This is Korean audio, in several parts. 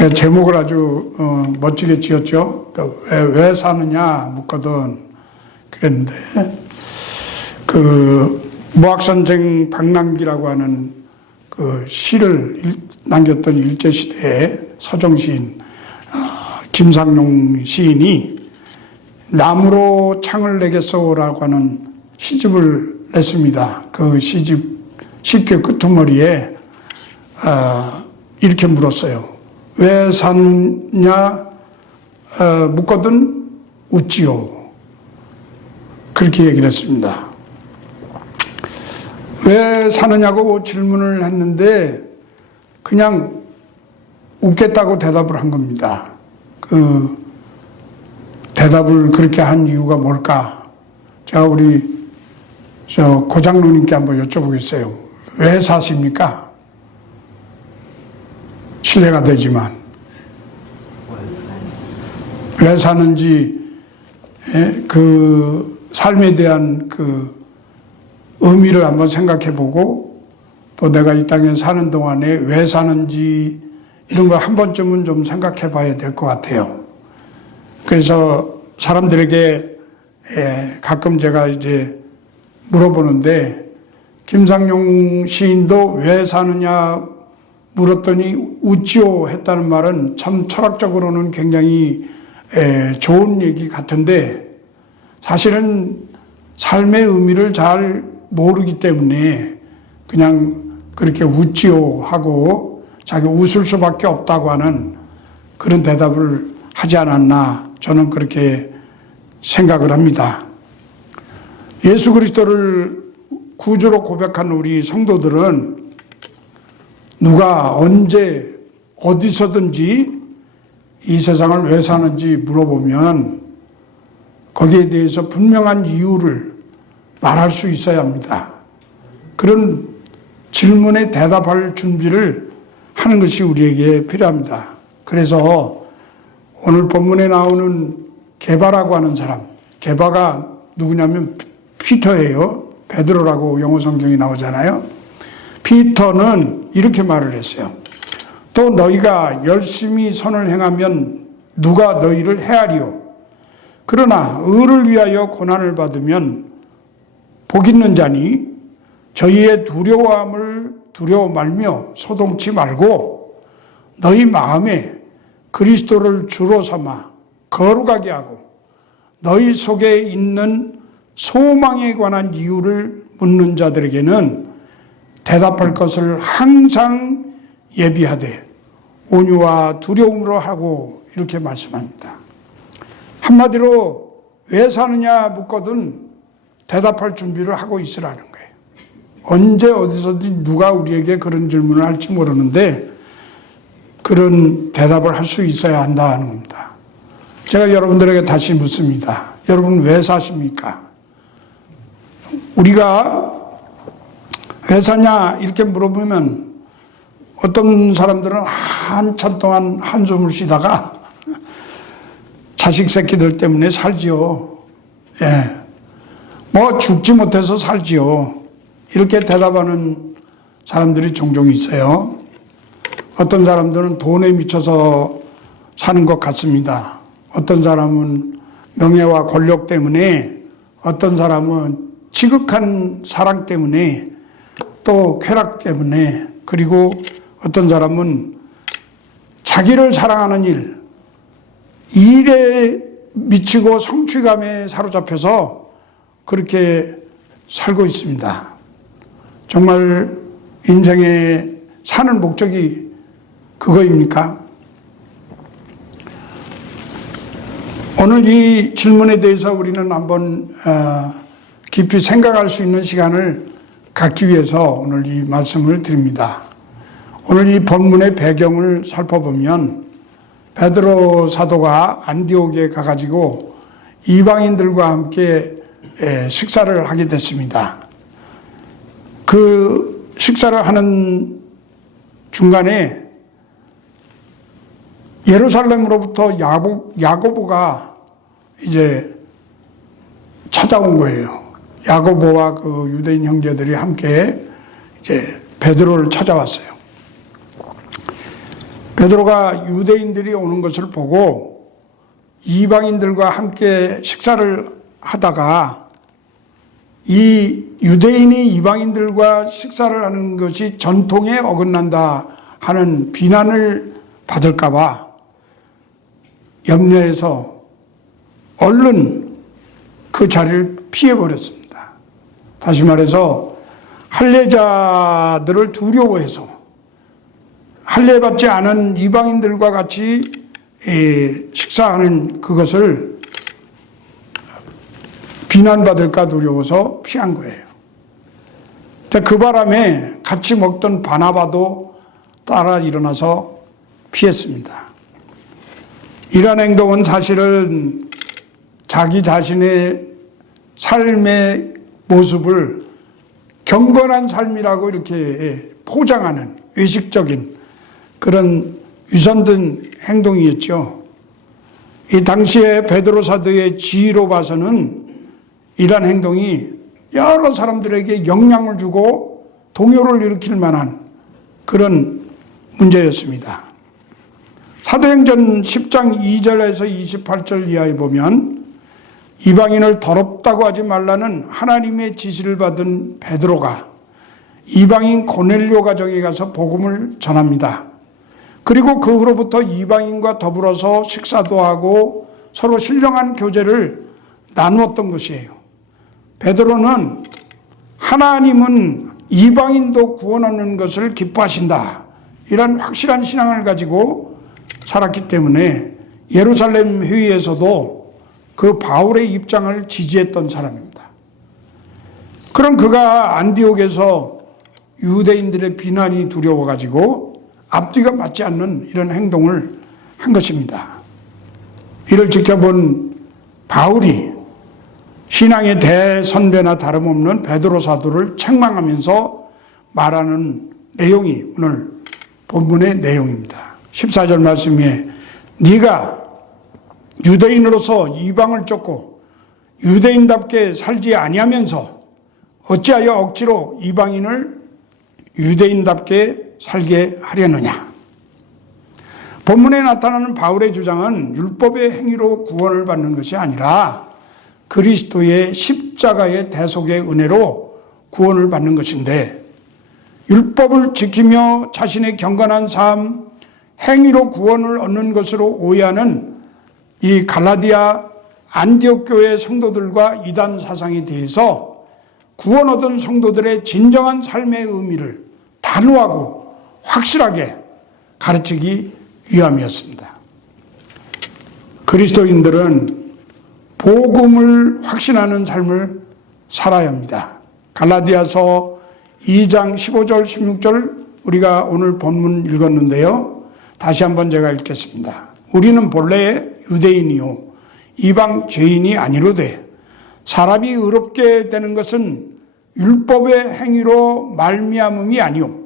제가 제목을 아주 멋지게 지었죠. 그러니까 왜 사느냐 묻거든 그랬는데, 그 무학선생 박남기라고 하는 그 시를 남겼던 일제시대의 서정시인 김상용 시인이 나무로 창을 내겠소라고 하는 시집을 냈습니다. 그 시집 시표 끄트머리에 이렇게 물었어요. 왜 사느냐 묻거든 웃지요. 그렇게 얘기를 했습니다. 왜 사느냐고 질문을 했는데 그냥 웃겠다고 대답을 한 겁니다. 그 대답을 그렇게 한 이유가 뭘까? 제가 우리 고장로님께 한번 여쭤보겠어요. 왜 사십니까? 실례가 되지만 왜 사는지 그 삶에 대한 그 의미를 한번 생각해 보고 또 내가 이 땅에 사는 동안에 왜 사는지 이런 걸 한 번쯤은 좀 생각해 봐야 될 것 같아요. 그래서 사람들에게 가끔 제가 이제 물어보는데 김상용 시인도 왜 사느냐 물었더니 웃지요 했다는 말은 참 철학적으로는 굉장히 좋은 얘기 같은데 사실은 삶의 의미를 잘 모르기 때문에 그냥 그렇게 웃지요 하고 자기 웃을 수밖에 없다고 하는 그런 대답을 하지 않았나 저는 그렇게 생각을 합니다. 예수 그리스도를 구주로 고백한 우리 성도들은 누가 언제 어디서든지 이 세상을 왜 사는지 물어보면 거기에 대해서 분명한 이유를 말할 수 있어야 합니다. 그런 질문에 대답할 준비를 하는 것이 우리에게 필요합니다. 그래서 오늘 본문에 나오는 게바라고 하는 사람, 게바가 누구냐면 피터예요. 베드로라고 영어 성경이 나오잖아요. 피터는 이렇게 말을 했어요. 또 너희가 열심히 선을 행하면 누가 너희를 헤아리요. 그러나 의를 위하여 고난을 받으면 복 있는 자니 저희의 두려워함을 두려워 말며 소동치 말고 너희 마음에 그리스도를 주로 삼아 거룩하게 하고 너희 속에 있는 소망에 관한 이유를 묻는 자들에게는 대답할 것을 항상 예비하되 온유와 두려움으로 하고 이렇게 말씀합니다. 한마디로 왜 사느냐 묻거든 대답할 준비를 하고 있으라는 거예요. 언제 어디서든 누가 우리에게 그런 질문을 할지 모르는데 그런 대답을 할 수 있어야 한다는 겁니다. 제가 여러분들에게 다시 묻습니다. 여러분 왜 사십니까? 우리가 왜 사냐 이렇게 물어보면 어떤 사람들은 한참 동안 한숨을 쉬다가 자식 새끼들 때문에 살지요. 예. 뭐 죽지 못해서 살지요. 이렇게 대답하는 사람들이 종종 있어요. 어떤 사람들은 돈에 미쳐서 사는 것 같습니다. 어떤 사람은 명예와 권력 때문에, 어떤 사람은 지극한 사랑 때문에, 또 쾌락 때문에, 그리고 어떤 사람은 자기를 사랑하는 일, 일에 미치고 성취감에 사로잡혀서 그렇게 살고 있습니다. 정말 인생에 사는 목적이 그거입니까? 오늘 이 질문에 대해서 우리는 한번 깊이 생각할 수 있는 시간을 갖기 위해서 오늘 이 말씀을 드립니다. 오늘 이 본문의 배경을 살펴보면 베드로 사도가 안디옥에 가가지고 이방인들과 함께 식사를 하게 됐습니다. 그 식사를 하는 중간에 예루살렘으로부터 야고보가 이제 찾아온 거예요. 야고보와 그 유대인 형제들이 함께 이제 베드로를 찾아왔어요. 베드로가 유대인들이 오는 것을 보고 이방인들과 함께 식사를 하다가 이 유대인이 이방인들과 식사를 하는 것이 전통에 어긋난다 하는 비난을 받을까봐 염려해서 얼른 그 자리를 피해버렸습니다. 다시 말해서 할례자들을 두려워해서 할례받지 않은 이방인들과 같이 식사하는 그것을 비난받을까 두려워서 피한 거예요. 그 바람에 같이 먹던 바나바도 따라 일어나서 피했습니다. 이러한 행동은 사실은 자기 자신의 삶의 모습을 경건한 삶이라고 이렇게 포장하는 외식적인 그런 위선된 행동이었죠. 이 당시에 베드로 사도의 지위로 봐서는 이러한 행동이 여러 사람들에게 영향을 주고 동요를 일으킬 만한 그런 문제였습니다. 사도행전 10장 2절에서 28절 이하에 보면 이방인을 더럽다고 하지 말라는 하나님의 지시를 받은 베드로가 이방인 고넬료 가정에 가서 복음을 전합니다. 그리고 그 후로부터 이방인과 더불어서 식사도 하고 서로 신령한 교제를 나누었던 것이에요. 베드로는 하나님은 이방인도 구원하는 것을 기뻐하신다, 이런 확실한 신앙을 가지고 살았기 때문에 예루살렘 회의에서도 그 바울의 입장을 지지했던 사람입니다. 그럼 그가 안디옥에서 유대인들의 비난이 두려워가지고 앞뒤가 맞지 않는 이런 행동을 한 것입니다. 이를 지켜본 바울이 신앙의 대선배나 다름없는 베드로 사도를 책망하면서 말하는 내용이 오늘 본문의 내용입니다. 14절 말씀에 네가 유대인으로서 이방을 쫓고 유대인답게 살지 아니하면서 어찌하여 억지로 이방인을 유대인답게 살게 하려느냐. 본문에 나타나는 바울의 주장은 율법의 행위로 구원을 받는 것이 아니라 그리스도의 십자가의 대속의 은혜로 구원을 받는 것인데, 율법을 지키며 자신의 경건한 삶, 행위로 구원을 얻는 것으로 오해하는 이 갈라디아 안디옥 교회 성도들과 이단 사상에 대해서 구원 얻은 성도들의 진정한 삶의 의미를 단호하고 확실하게 가르치기 위함이었습니다. 그리스도인들은 복음을 확신하는 삶을 살아야 합니다. 갈라디아서 2장 15절 16절 우리가 오늘 본문 읽었는데요. 다시 한번 제가 읽겠습니다. 우리는 본래 유대인이요 이방 죄인이 아니로되 사람이 의롭게 되는 것은 율법의 행위로 말미암음이 아니요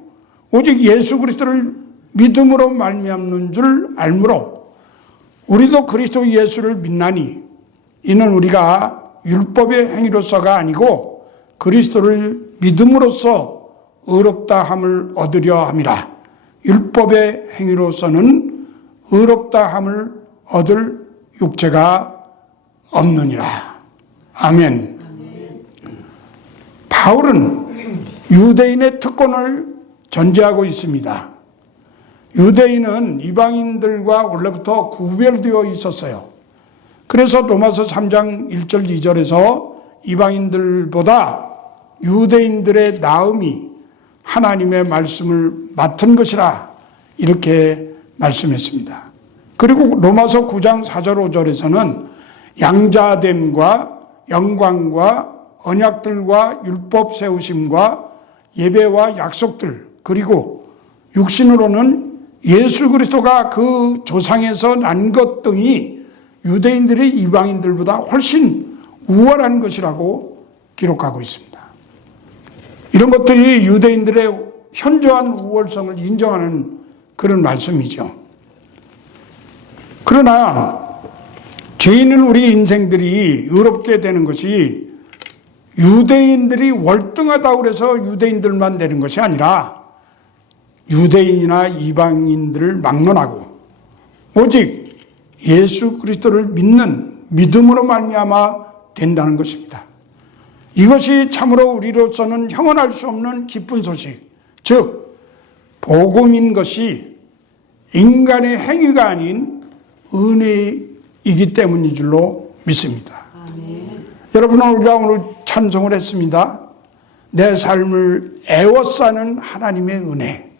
오직 예수 그리스도를 믿음으로 말미암는 줄 알므로 우리도 그리스도 예수를 믿나니 이는 우리가 율법의 행위로서가 아니고 그리스도를 믿음으로써 의롭다 함을 얻으려 함이라. 율법의 행위로서는 의롭다 함을 얻을 육체가 없느니라. 아멘. 바울은 유대인의 특권을 전제하고 있습니다. 유대인은 이방인들과 원래부터 구별되어 있었어요. 그래서 로마서 3장 1절 2절에서 이방인들보다 유대인들의 나음이 하나님의 말씀을 맡은 것이라 이렇게 말씀했습니다. 그리고 로마서 9장 4절 5절에서는 양자됨과 영광과 언약들과 율법 세우심과 예배와 약속들, 그리고 육신으로는 예수 그리스도가 그 조상에서 난 것 등이 유대인들의 이방인들보다 훨씬 우월한 것이라고 기록하고 있습니다. 이런 것들이 유대인들의 현저한 우월성을 인정하는 그런 말씀이죠. 그러나 죄인은 우리 인생들이 의롭게 되는 것이 유대인들이 월등하다고 해서 유대인들만 되는 것이 아니라 유대인이나 이방인들을 막론하고 오직 예수 그리스도를 믿는 믿음으로 말미암아 된다는 것입니다. 이것이 참으로 우리로서는 형언할 수 없는 기쁜 소식, 즉 복음인 것이 인간의 행위가 아닌 은혜이기 때문인 줄로 믿습니다. 아멘. 여러분, 우리가 오늘 찬송을 했습니다. 내 삶을 애워싸는 하나님의 은혜.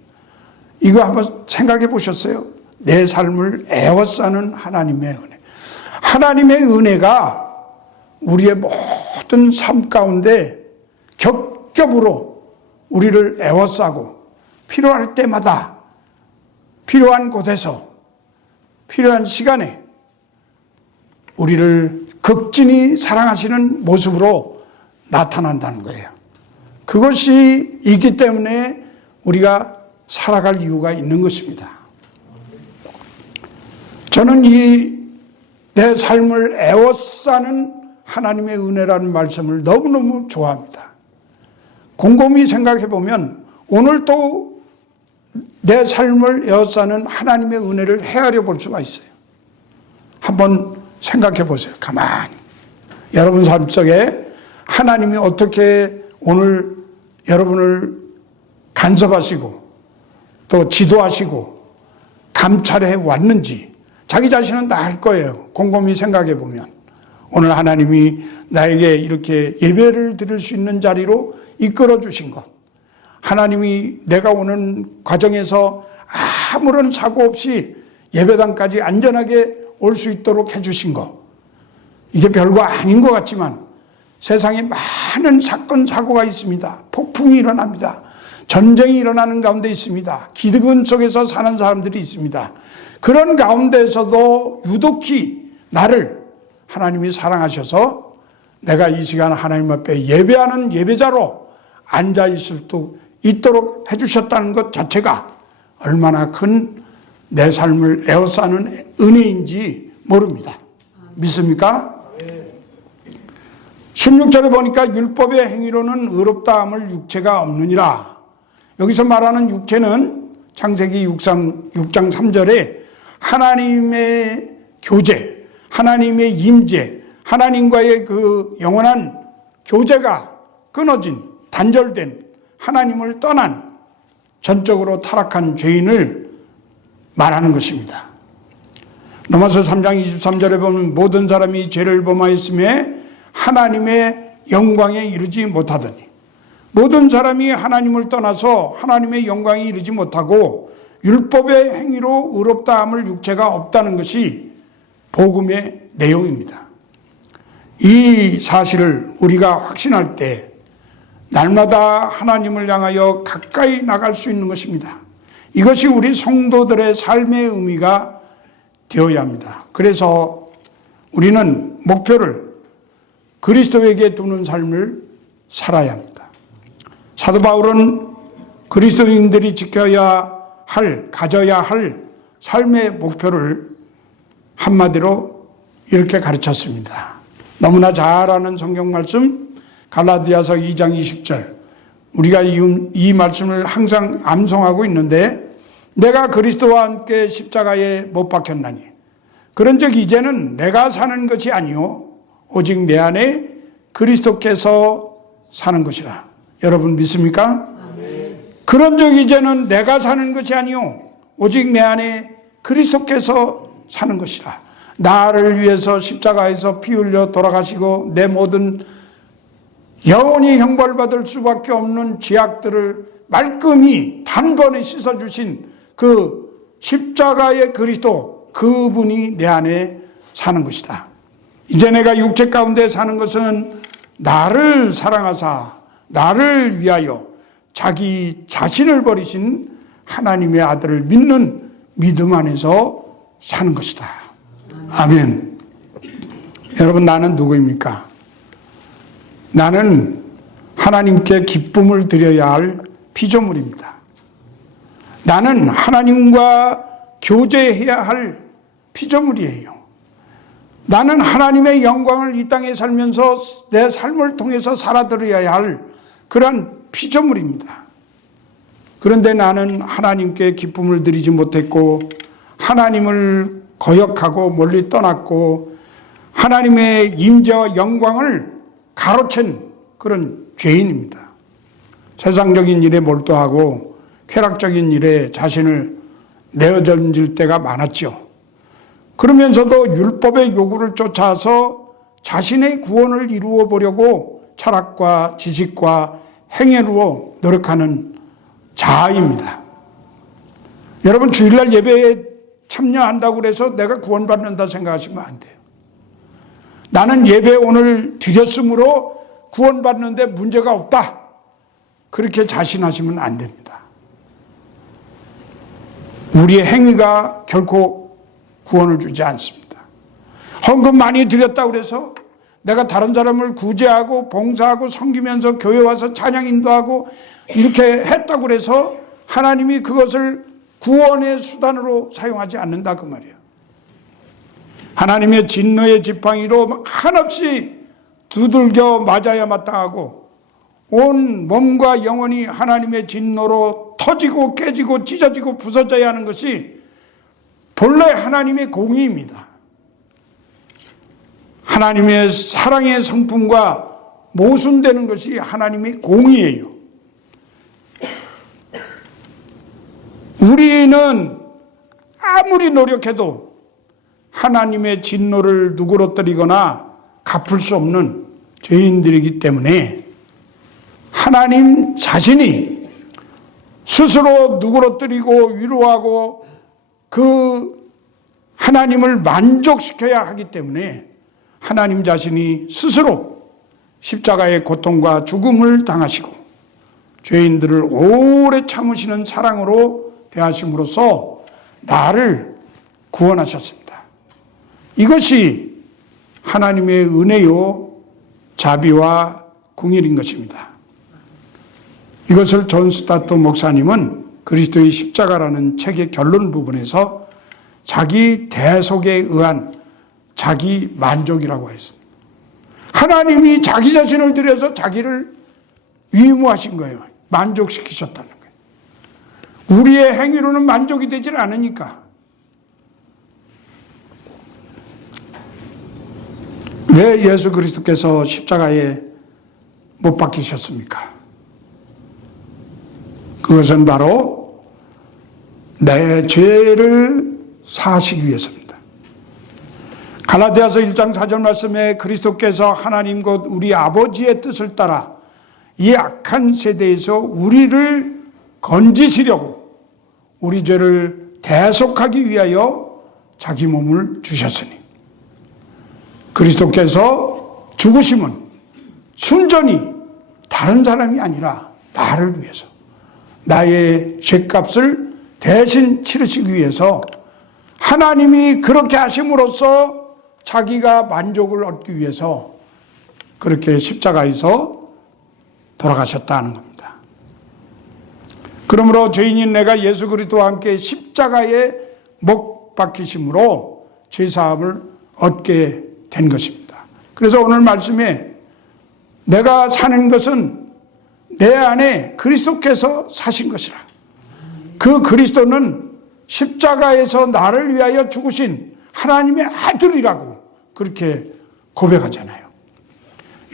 이거 한번 생각해 보셨어요? 내 삶을 애워싸는 하나님의 은혜. 하나님의 은혜가 우리의 모든 삶 가운데 겹겹으로 우리를 애워싸고 필요할 때마다 필요한 곳에서 필요한 시간에 우리를 극진히 사랑하시는 모습으로 나타난다는 거예요. 그것이 있기 때문에 우리가 살아갈 이유가 있는 것입니다. 저는 이 내 삶을 애워싸는 하나님의 은혜라는 말씀을 너무너무 좋아합니다. 곰곰이 생각해 보면 오늘도 내 삶을 에워싸는 하나님의 은혜를 헤아려 볼 수가 있어요. 한번 생각해 보세요. 가만히. 여러분 삶 속에 하나님이 어떻게 오늘 여러분을 간섭하시고 또 지도하시고 감찰해 왔는지 자기 자신은 다 알 거예요. 곰곰이 생각해 보면. 오늘 하나님이 나에게 이렇게 예배를 드릴 수 있는 자리로 이끌어 주신 것, 하나님이 내가 오는 과정에서 아무런 사고 없이 예배당까지 안전하게 올 수 있도록 해주신 것, 이게 별거 아닌 것 같지만 세상에 많은 사건 사고가 있습니다. 폭풍이 일어납니다. 전쟁이 일어나는 가운데 있습니다. 기득권 속에서 사는 사람들이 있습니다. 그런 가운데서도 유독히 나를 하나님이 사랑하셔서 내가 이 시간 하나님 앞에 예배하는 예배자로 앉아 있을 수 있도록 해주셨다는 것 자체가 얼마나 큰 내 삶을 에워싸는 은혜인지 모릅니다. 믿습니까? 16절에 보니까 율법의 행위로는 의롭다함을 육체가 없느니라. 여기서 말하는 육체는 창세기 6장 3절에 하나님의 교제, 하나님의 임재, 하나님과의 그 영원한 교제가 끊어진, 단절된, 하나님을 떠난 전적으로 타락한 죄인을 말하는 것입니다. 로마서 3장 23절에 보면 모든 사람이 죄를 범하였음에 하나님의 영광에 이르지 못하더니, 모든 사람이 하나님을 떠나서 하나님의 영광에 이르지 못하고 율법의 행위로 의롭다함을 육체가 없다는 것이 복음의 내용입니다. 이 사실을 우리가 확신할 때 날마다 하나님을 향하여 가까이 나갈 수 있는 것입니다. 이것이 우리 성도들의 삶의 의미가 되어야 합니다. 그래서 우리는 목표를 그리스도에게 두는 삶을 살아야 합니다. 사도 바울은 그리스도인들이 지켜야 할, 가져야 할 삶의 목표를 한마디로 이렇게 가르쳤습니다. 너무나 잘 아는 성경 말씀 갈라디아서 2장 20절, 우리가 이 말씀을 항상 암송하고 있는데, 내가 그리스도와 함께 십자가에 못 박혔나니 그런즉 이제는 내가 사는 것이 아니요 오직 내 안에 그리스도께서 사는 것이라. 여러분 믿습니까? 아멘. 그런즉 이제는 내가 사는 것이 아니요 오직 내 안에 그리스도께서 사는 것이라. 나를 위해서 십자가에서 피 흘려 돌아가시고 내 모든 영원히 형벌받을 수밖에 없는 죄악들을 말끔히 단번에 씻어주신 그 십자가의 그리스도, 그분이 내 안에 사는 것이다. 이제 내가 육체 가운데 사는 것은 나를 사랑하사 나를 위하여 자기 자신을 버리신 하나님의 아들을 믿는 믿음 안에서 사는 것이다. 아멘. 여러분, 나는 누구입니까? 나는 하나님께 기쁨을 드려야 할 피조물입니다. 나는 하나님과 교제해야 할 피조물이에요. 나는 하나님의 영광을 이 땅에 살면서 내 삶을 통해서 살아들여야 할 그러한 피조물입니다. 그런데 나는 하나님께 기쁨을 드리지 못했고 하나님을 거역하고 멀리 떠났고 하나님의 임재와 영광을 가로챈 그런 죄인입니다. 세상적인 일에 몰두하고 쾌락적인 일에 자신을 내어던질 때가 많았죠. 그러면서도 율법의 요구를 쫓아서 자신의 구원을 이루어 보려고 철학과 지식과 행위로 노력하는 자아입니다. 여러분, 주일날 예배에 참여한다고 해서 내가 구원받는다 생각하시면 안 돼요. 나는 예배 오늘 드렸으므로 구원받는데 문제가 없다, 그렇게 자신하시면 안 됩니다. 우리의 행위가 결코 구원을 주지 않습니다. 헌금 많이 드렸다고 해서 내가 다른 사람을 구제하고 봉사하고 섬기면서 교회 와서 찬양 인도하고 이렇게 했다고 해서 하나님이 그것을 구원의 수단으로 사용하지 않는다, 그 말이에요. 하나님의 진노의 지팡이로 한없이 두들겨 맞아야 마땅하고 온 몸과 영혼이 하나님의 진노로 터지고 깨지고 찢어지고 부서져야 하는 것이 본래 하나님의 공의입니다. 하나님의 사랑의 성품과 모순되는 것이 하나님의 공의예요. 우리는 아무리 노력해도 하나님의 진노를 누그러뜨리거나 갚을 수 없는 죄인들이기 때문에 하나님 자신이 스스로 누그러뜨리고 위로하고 그 하나님을 만족시켜야 하기 때문에 하나님 자신이 스스로 십자가의 고통과 죽음을 당하시고 죄인들을 오래 참으시는 사랑으로 대하심으로써 나를 구원하셨습니다. 이것이 하나님의 은혜요 자비와 공일인 것입니다. 이것을 존 스타트 목사님은 그리스도의 십자가라는 책의 결론 부분에서 자기 대속에 의한 자기 만족이라고 했습니다. 하나님이 자기 자신을 들여서 자기를 위무하신 거예요. 만족시키셨다는 거예요. 우리의 행위로는 만족이 되질 않으니까. 왜 예수 그리스도께서 십자가에 못 박히셨습니까? 그것은 바로 내 죄를 사하시기 위해서입니다. 갈라디아서 1장 4절 말씀에 그리스도께서 하나님 곧 우리 아버지의 뜻을 따라 이 악한 세대에서 우리를 건지시려고 우리 죄를 대속하기 위하여 자기 몸을 주셨으니, 그리스도께서 죽으심은 순전히 다른 사람이 아니라 나를 위해서, 나의 죄값을 대신 치르시기 위해서 하나님이 그렇게 하심으로써 자기가 만족을 얻기 위해서 그렇게 십자가에서 돌아가셨다는 겁니다. 그러므로 죄인인 내가 예수 그리스도와 함께 십자가에 못 박히심으로 죄사함을 얻게 된 것입니다. 그래서 오늘 말씀에 내가 사는 것은 내 안에 그리스도께서 사신 것이라. 그 그리스도는 십자가에서 나를 위하여 죽으신 하나님의 아들이라고 그렇게 고백하잖아요.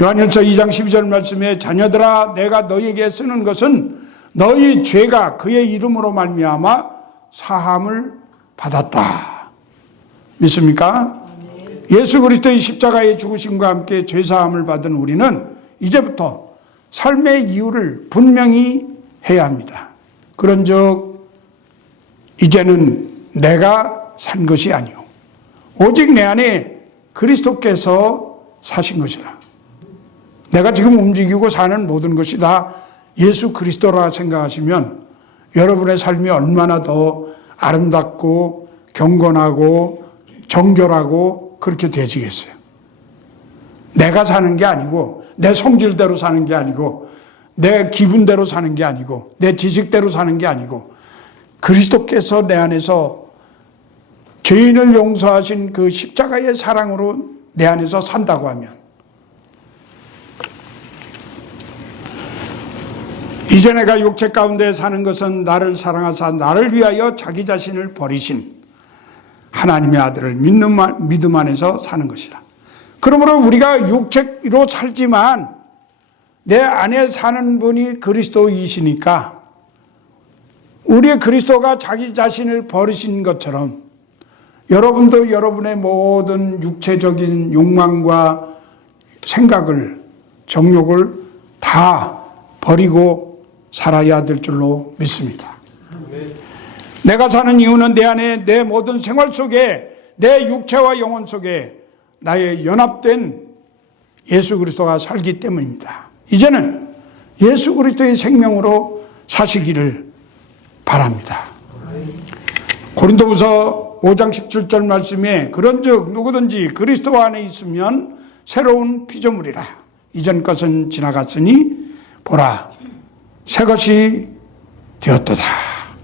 요한일서 2장 12절 말씀에 자녀들아 내가 너희에게 쓰는 것은 너희 죄가 그의 이름으로 말미암아 사함을 받았다. 믿습니까? 예수 그리스도의 십자가의 죽으심과 함께 죄사함을 받은 우리는 이제부터 삶의 이유를 분명히 해야 합니다. 그런즉 이제는 내가 산 것이 아니오 오직 내 안에 그리스도께서 사신 것이라. 내가 지금 움직이고 사는 모든 것이 다 예수 그리스도라 생각하시면 여러분의 삶이 얼마나 더 아름답고 경건하고 정결하고 그렇게 되지겠어요. 내가 사는 게 아니고 내 성질대로 사는 게 아니고 내 기분대로 사는 게 아니고 내 지식대로 사는 게 아니고 그리스도께서 내 안에서 죄인을 용서하신 그 십자가의 사랑으로 내 안에서 산다고 하면 이제 내가 육체 가운데 사는 것은 나를 사랑하사 나를 위하여 자기 자신을 버리신 하나님의 아들을 믿음 안에서 사는 것이라. 그러므로 우리가 육체로 살지만 내 안에 사는 분이 그리스도이시니까 우리의 그리스도가 자기 자신을 버리신 것처럼 여러분도 여러분의 모든 육체적인 욕망과 생각을, 정욕을 다 버리고 살아야 될 줄로 믿습니다. 내가 사는 이유는 내 안에 내 모든 생활 속에 내 육체와 영혼 속에 나의 연합된 예수 그리스도가 살기 때문입니다. 이제는 예수 그리스도의 생명으로 사시기를 바랍니다. 고린도후서 5장 17절 말씀에 그런즉 누구든지 그리스도 안에 있으면 새로운 피조물이라. 이전 것은 지나갔으니 보라 새 것이 되었도다.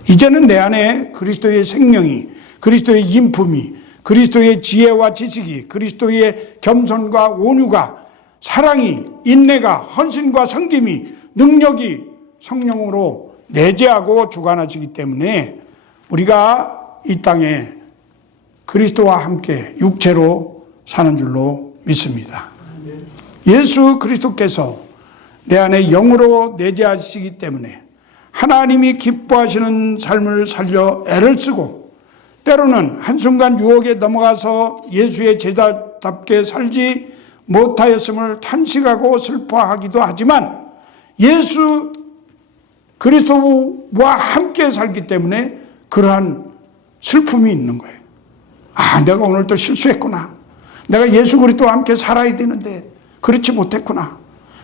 이제는 내 안에 그리스도의 생명이, 그리스도의 인품이, 그리스도의 지혜와 지식이, 그리스도의 겸손과 온유가, 사랑이, 인내가, 헌신과 섬김이, 능력이 성령으로 내재하고 주관하시기 때문에 우리가 이 땅에 그리스도와 함께 육체로 사는 줄로 믿습니다. 예수 그리스도께서 내 안에 영으로 내재하시기 때문에 하나님이 기뻐하시는 삶을 살려 애를 쓰고 때로는 한순간 유혹에 넘어가서 예수의 제자답게 살지 못하였음을 탄식하고 슬퍼하기도 하지만 예수 그리스도와 함께 살기 때문에 그러한 슬픔이 있는 거예요. 아, 내가 오늘 또 실수했구나. 내가 예수 그리스도와 함께 살아야 되는데 그렇지 못했구나.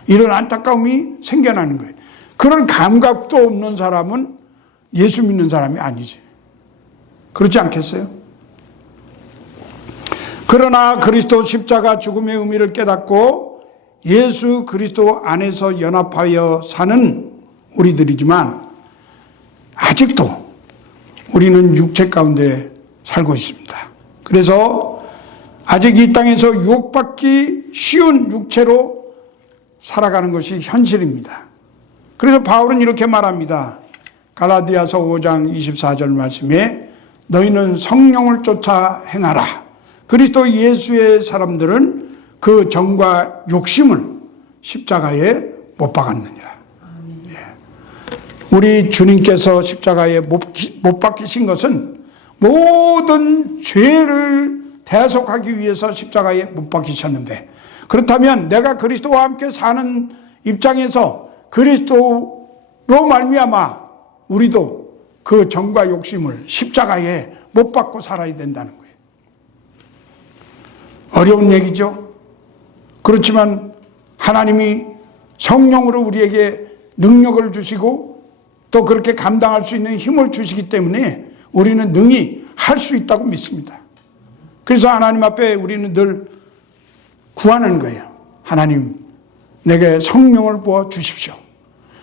이런 안타까움이 생겨나는 거예요. 그런 감각도 없는 사람은 예수 믿는 사람이 아니지. 그렇지 않겠어요? 그러나 그리스도 십자가 죽음의 의미를 깨닫고 예수 그리스도 안에서 연합하여 사는 우리들이지만 아직도 우리는 육체 가운데 살고 있습니다. 그래서 아직 이 땅에서 유혹받기 쉬운 육체로 살아가는 것이 현실입니다. 그래서 바울은 이렇게 말합니다. 갈라디아서 5장 24절 말씀에 너희는 성령을 쫓아 행하라. 그리스도 예수의 사람들은 그 정과 욕심을 십자가에 못 박았느니라. 예. 우리 주님께서 십자가에 못 박히신 것은 모든 죄를 대속하기 위해서 십자가에 못 박히셨는데, 그렇다면 내가 그리스도와 함께 사는 입장에서 그리스도로 말미암아 우리도 그 정과 욕심을 십자가에 못 박고 살아야 된다는 거예요. 어려운 얘기죠. 그렇지만 하나님이 성령으로 우리에게 능력을 주시고 또 그렇게 감당할 수 있는 힘을 주시기 때문에 우리는 능히 할 수 있다고 믿습니다. 그래서 하나님 앞에 우리는 늘 구하는 거예요. 하나님, 내게 성령을 부어 주십시오.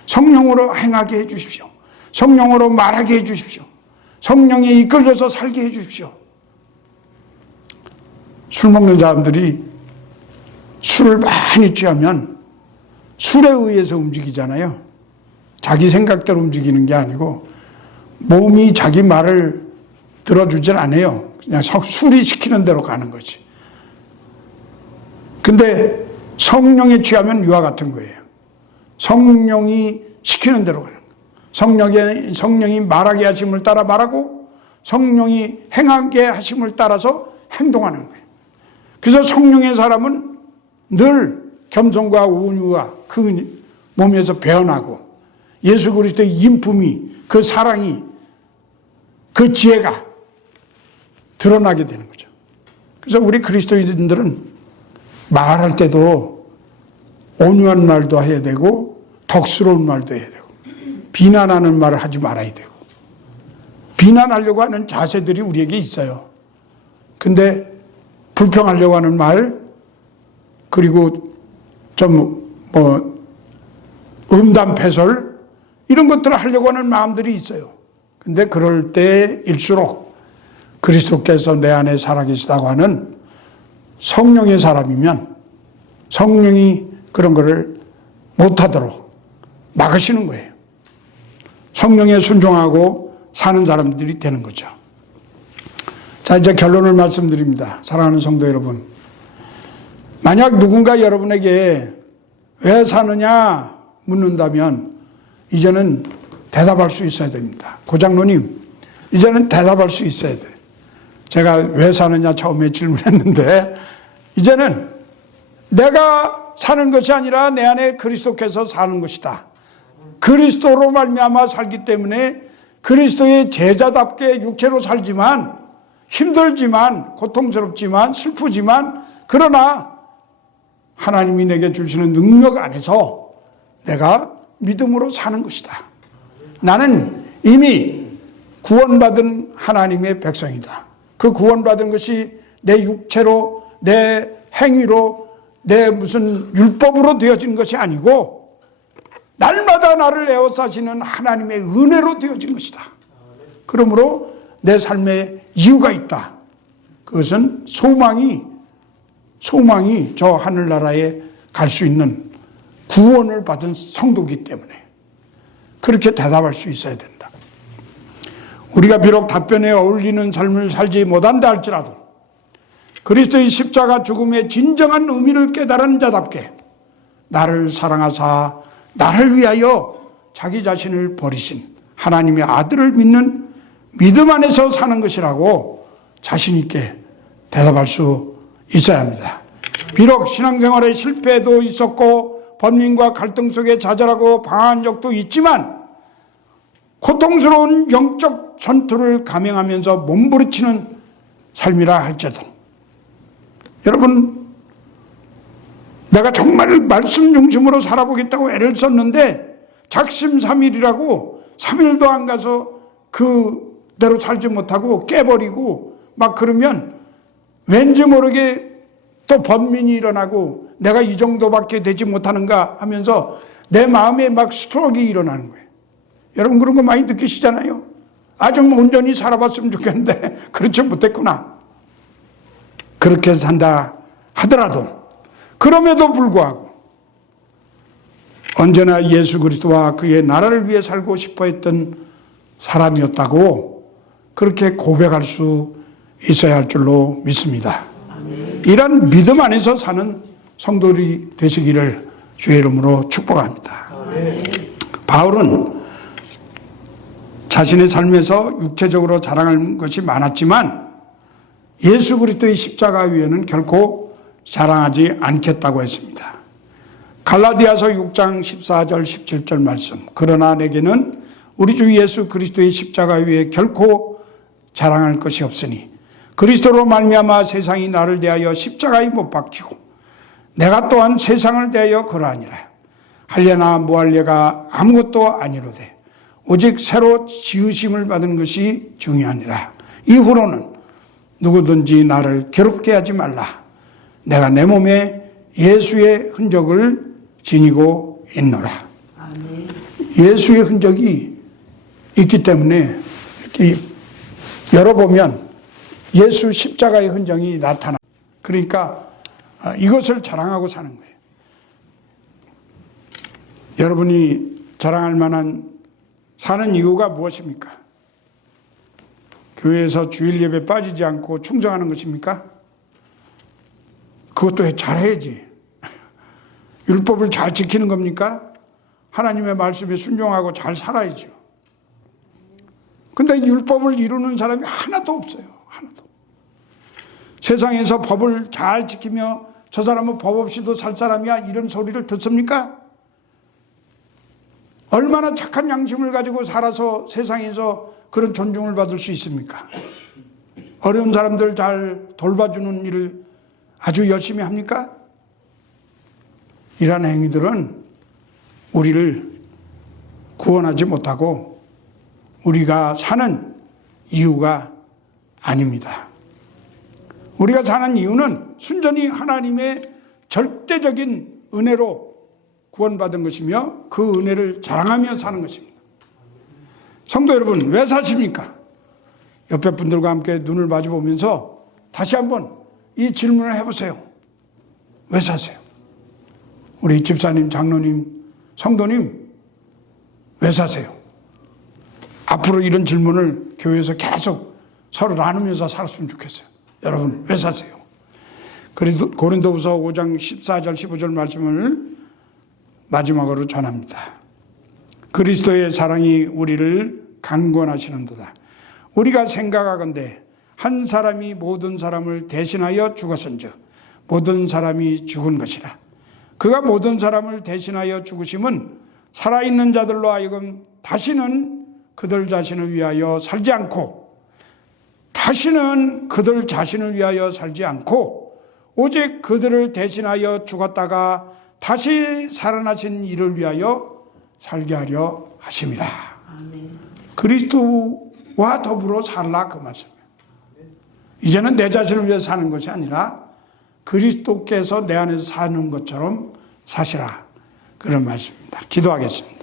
성령으로 행하게 해 주십시오. 성령으로 말하게 해 주십시오. 성령에 이끌려서 살게 해 주십시오. 술 먹는 사람들이 술을 많이 취하면 술에 의해서 움직이잖아요. 자기 생각대로 움직이는 게 아니고 몸이 자기 말을 들어주질 않아요. 그냥 술이 시키는 대로 가는 거지. 근데 성령에 취하면 이와 같은 거예요. 성령이 시키는 대로 가는 거예요. 성령이 말하게 하심을 따라 말하고 성령이 행하게 하심을 따라서 행동하는 거예요. 그래서 성령의 사람은 늘 겸손과 온유가 그 몸에서 배어나고 예수 그리스도의 인품이, 그 사랑이, 그 지혜가 드러나게 되는 거죠. 그래서 우리 그리스도인들은 말할 때도 온유한 말도 해야 되고 덕스러운 말도 해야 되고 비난하는 말을 하지 말아야 되고 비난하려고 하는 자세들이 우리에게 있어요. 근데 불평하려고 하는 말, 그리고 좀 음담패설 이런 것들을 하려고 하는 마음들이 있어요. 근데 그럴 때일수록 그리스도께서 내 안에 살아계시다고 하는 성령의 사람이면 성령이 그런 거를 못하도록 막으시는 거예요. 성령에 순종하고 사는 사람들이 되는 거죠. 자, 이제 결론을 말씀드립니다. 사랑하는 성도 여러분. 만약 누군가 여러분에게 왜 사느냐 묻는다면 이제는 대답할 수 있어야 됩니다. 고장로님, 이제는 대답할 수 있어야 돼. 제가 왜 사느냐 처음에 질문했는데 이제는 내가 사는 것이 아니라 내 안에 그리스도께서 사는 것이다. 그리스도로 말미암아 살기 때문에 그리스도의 제자답게 육체로 살지만 힘들지만 고통스럽지만 슬프지만 그러나 하나님이 내게 주시는 능력 안에서 내가 믿음으로 사는 것이다. 나는 이미 구원받은 하나님의 백성이다. 그 구원받은 것이 내 육체로 내 행위로 내 무슨 율법으로 되어진 것이 아니고 날마다 나를 에워싸시는 하나님의 은혜로 되어진 것이다. 그러므로 내 삶에 이유가 있다. 그것은 소망이 저 하늘나라에 갈 수 있는 구원을 받은 성도이기 때문에 그렇게 대답할 수 있어야 된다. 우리가 비록 답변에 어울리는 삶을 살지 못한다 할지라도 그리스도의 십자가 죽음의 진정한 의미를 깨달은 자답게 나를 사랑하사 나를 위하여 자기 자신을 버리신 하나님의 아들을 믿는 믿음 안에서 사는 것이라고 자신 있게 대답할 수 있어야 합니다. 비록 신앙생활에 실패도 있었고 번민과 갈등 속에 좌절하고 방황한 적도 있지만 고통스러운 영적 전투를 감행하면서 몸부림치는 삶이라 할지라도 여러분, 내가 정말 말씀 중심으로 살아보겠다고 애를 썼는데 작심삼일이라고 3일도 안 가서 그대로 살지 못하고 깨버리고 막 그러면 왠지 모르게 또 번민이 일어나고 내가 이 정도밖에 되지 못하는가 하면서 내 마음에 막 스트로크가 일어나는 거예요. 여러분 그런 거 많이 느끼시잖아요. 좀 온전히 살아봤으면 좋겠는데 그렇지 못했구나. 그렇게 산다 하더라도 그럼에도 불구하고 언제나 예수 그리스도와 그의 나라를 위해 살고 싶어 했던 사람이었다고 그렇게 고백할 수 있어야 할 줄로 믿습니다. 이런 믿음 안에서 사는 성도들이 되시기를 주의 이름으로 축복합니다. 바울은 자신의 삶에서 육체적으로 자랑할 것이 많았지만 예수 그리스도의 십자가 위에는 결코 자랑하지 않겠다고 했습니다. 갈라디아서 6장 14절 17절 말씀. 그러나 내게는 우리 주 예수 그리스도의 십자가 위에 결코 자랑할 것이 없으니 그리스도로 말미암아 세상이 나를 대하여 십자가에 못 박히고 내가 또한 세상을 대하여 그러하니라. 할례나 무할례가 아무것도 아니로되 오직 새로 지으심을 받은 것이 중요하니라. 이후로는 누구든지 나를 괴롭게 하지 말라. 내가 내 몸에 예수의 흔적을 지니고 있노라. 예수의 흔적이 있기 때문에 이렇게 열어보면 예수 십자가의 흔적이 나타나. 그러니까 이것을 자랑하고 사는 거예요. 여러분이 자랑할 만한 사는 이유가 무엇입니까? 교회에서 주일 예배 빠지지 않고 충성하는 것입니까? 그것도 잘해야지. 율법을 잘 지키는 겁니까? 하나님의 말씀에 순종하고 잘 살아야죠. 근데 율법을 이루는 사람이 하나도 없어요. 하나도. 세상에서 법을 잘 지키며 저 사람은 법 없이도 살 사람이야 이런 소리를 듣습니까? 얼마나 착한 양심을 가지고 살아서 세상에서 그런 존중을 받을 수 있습니까? 어려운 사람들 잘 돌봐주는 일을 아주 열심히 합니까? 이러한 행위들은 우리를 구원하지 못하고 우리가 사는 이유가 아닙니다. 우리가 사는 이유는 순전히 하나님의 절대적인 은혜로 구원받은 것이며 그 은혜를 자랑하며 사는 것입니다. 성도 여러분, 왜 사십니까? 옆에 분들과 함께 눈을 마주보면서 다시 한번 이 질문을 해보세요. 왜 사세요? 우리 집사님, 장로님, 성도님, 왜 사세요? 앞으로 이런 질문을 교회에서 계속 서로 나누면서 살았으면 좋겠어요. 여러분 왜 사세요? 그래도 고린도후서 5장 14절 15절 말씀을 마지막으로 전합니다. 그리스도의 사랑이 우리를 강권하시는도다. 우리가 생각하건대 한 사람이 모든 사람을 대신하여 죽었은즉 모든 사람이 죽은 것이라. 그가 모든 사람을 대신하여 죽으심은 살아있는 자들로 하여금 다시는 그들 자신을 위하여 살지 않고 오직 그들을 대신하여 죽었다가 다시 살아나신 이를 위하여 살게 하려 하심이라. 그리스도와 더불어 살라 그 말씀이에요. 이제는 내 자신을 위해 사는 것이 아니라 그리스도께서 내 안에서 사는 것처럼 사시라 그런 말씀입니다. 기도하겠습니다.